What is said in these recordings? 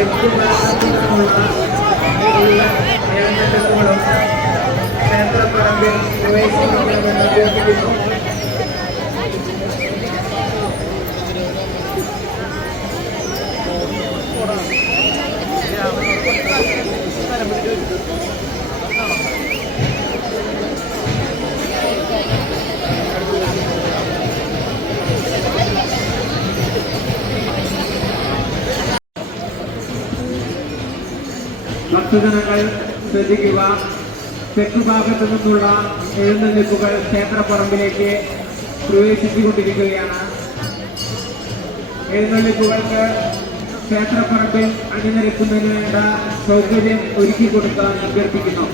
തെക്കുഭാഗത്തുനിന്നുള്ള എല്ലാ നിയമങ്ങളും ക്ഷേത്രപ്പറമ്പിൽ പ്രവേശിക്കണമെന്ന് അഭ്യർത്ഥിക്കുന്നു ഭക്തജനങ്ങൾ ശ്രദ്ധിക്കുക. തെക്കുഭാഗത്തു നിന്നുള്ള എഴുന്നള്ളിപ്പുകൾ ക്ഷേത്രപ്പറമ്പിലേക്ക് പ്രവേശിച്ചുകൊണ്ടിരിക്കുകയാണ്. എഴുന്നള്ളിപ്പുകൾക്ക് ക്ഷേത്രപ്പറമ്പിൽ അണിനിരക്കുന്നതിന് വേണ്ട സൗകര്യം ഒരുക്കി കൊടുക്കാൻ അഭ്യർത്ഥിക്കുന്നു.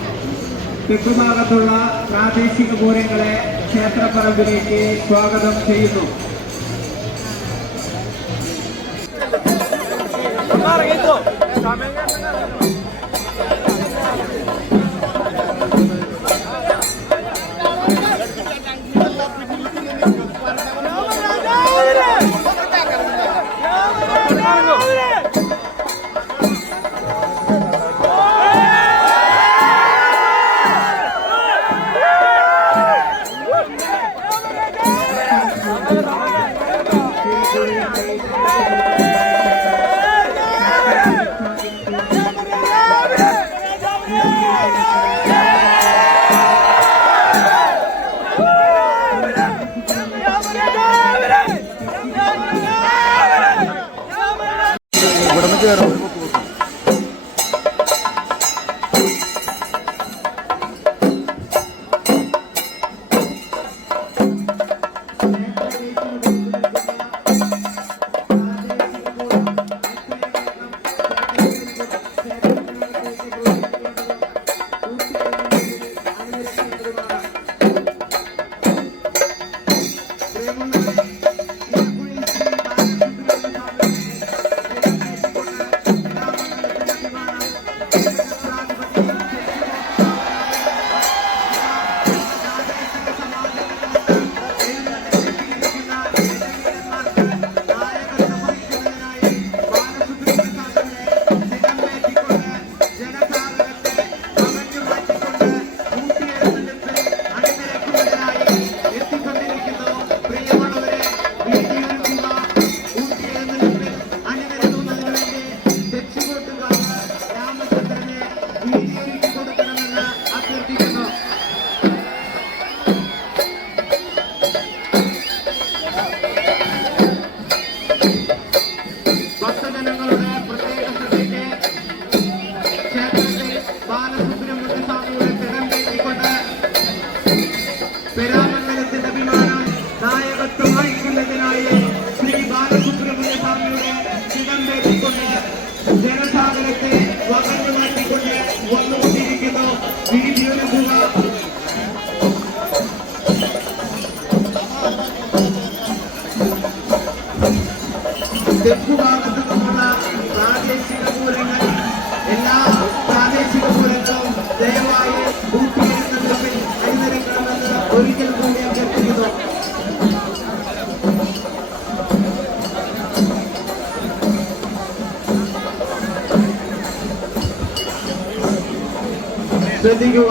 തെക്കുഭാഗത്തുള്ള പ്രാദേശിക പൂരങ്ങളെ ക്ഷേത്രപ്പറമ്പിലേക്ക് സ്വാഗതം ചെയ്യുന്നു. കയറും ഒരു ediyorum. തെക്കുഭാഗത്തു നിന്നുള്ള പ്രാദേശിക പൂരങ്ങൾ എല്ലാ പ്രാദേശിക പൂരങ്ങളും ദയവായി ഊട്ടിയെഴുന്നള്ളിപ്പിൽ അണിനിരക്കണമെന്ന് ഒരിക്കൽ കൂടി അഭ്യർത്ഥിക്കുന്നു. ശ്രദ്ധിക്കുക.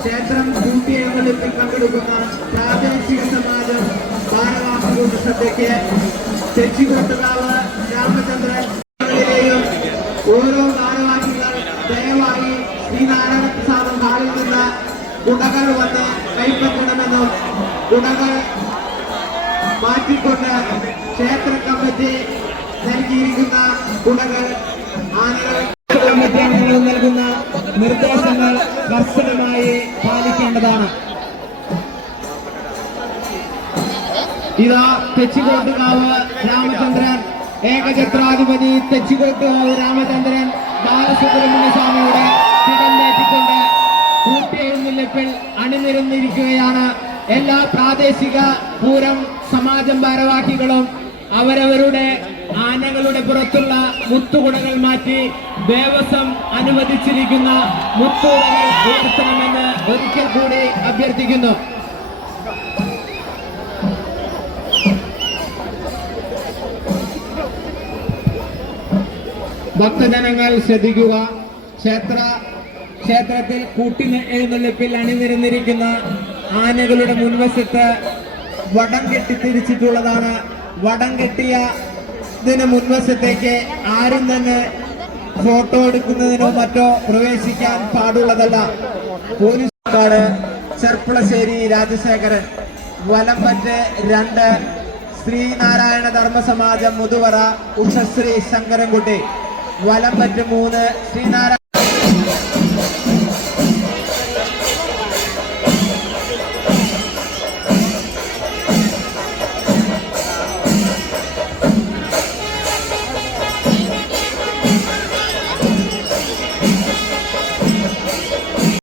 ക്ഷേത്രം കൂട്ടിയെഴുന്നള്ളിപ്പിൽ പങ്കെടുക്കുന്ന പ്രാദേശിക സമാജം ഭാരവാഹികളുടെ ശ്രദ്ധയ്ക്ക് തെച്ചിക്കോട്ടുകാവ് രാമചന്ദ്രൻ ിലെയും ഓരോ ഭാരവാഹികൾ ദയവായി ശ്രീനാരായണ പ്രസാദം ഹാളിൽ നിന്ന് കുടകൾ വന്ന് കൈപ്പറ്റണമെന്നും കുടകൾ മാറ്റിക്കൊണ്ട് ക്ഷേത്ര കമ്മിറ്റി നൽകിയിരിക്കുന്ന കുടകൾ ഇതാ തെച്ചിക്കോട്ടുകാവ് രാമചന്ദ്രൻ ഏകചത്രാധിപതി തെച്ചിക്കോട്ടുകാവ് രാമചന്ദ്രൻ ബാലസുബ്രഹ്മണ്യ സ്വാമിയുടെ തിടമ്പേറ്റിക്കൊണ്ട് കൂട്ടിയെഴുന്നില്ലപ്പിൽ അണിനിരന്നിരിക്കുകയാണ്. എല്ലാ പ്രാദേശിക പൂരം സമാജം ഭാരവാഹികളും അവരവരുടെ ആനകളുടെ പുറത്തുള്ള മുത്തുകുടകൾ മാറ്റി ദേവസ്വം അനുവദിച്ചിരിക്കുന്ന മുത്തുകുടകൾ ഉയർത്തണമെന്ന് ഒരിക്കൽ കൂടി അഭ്യർത്ഥിക്കുന്നു. ഭക്തജനങ്ങൾ ശ്രദ്ധിക്കുക. ക്ഷേത്ര ക്ഷേത്രത്തിൽ കൂട്ടി എഴുന്നള്ളിപ്പിൽ അണിനിരന്നിരിക്കുന്ന ആനകളുടെ മുൻവശത്ത് വടം കെട്ടി തിരിച്ചിട്ടുള്ളതാണ്. വടം കെട്ടിയ ഇതിന് മുൻവശത്തേക്ക് ആരും തന്നെ ഫോട്ടോ എടുക്കുന്നതിനോ മറ്റോ പ്രവേശിക്കാൻ പാടുള്ളതല്ല. പോലീസ് പോലീസുകാട് ചെർപ്പുളശ്ശേരി രാജശേഖരൻ വലമ്പറ്റ് രണ്ട് ശ്രീനാരായണ ധർമ്മസമാജം മുതുവറ ഉഷശ്രീ ശങ്കരൻകുട്ടി. വലമ്പറ്റ് മൂന്ന് ശ്രീനാരായണ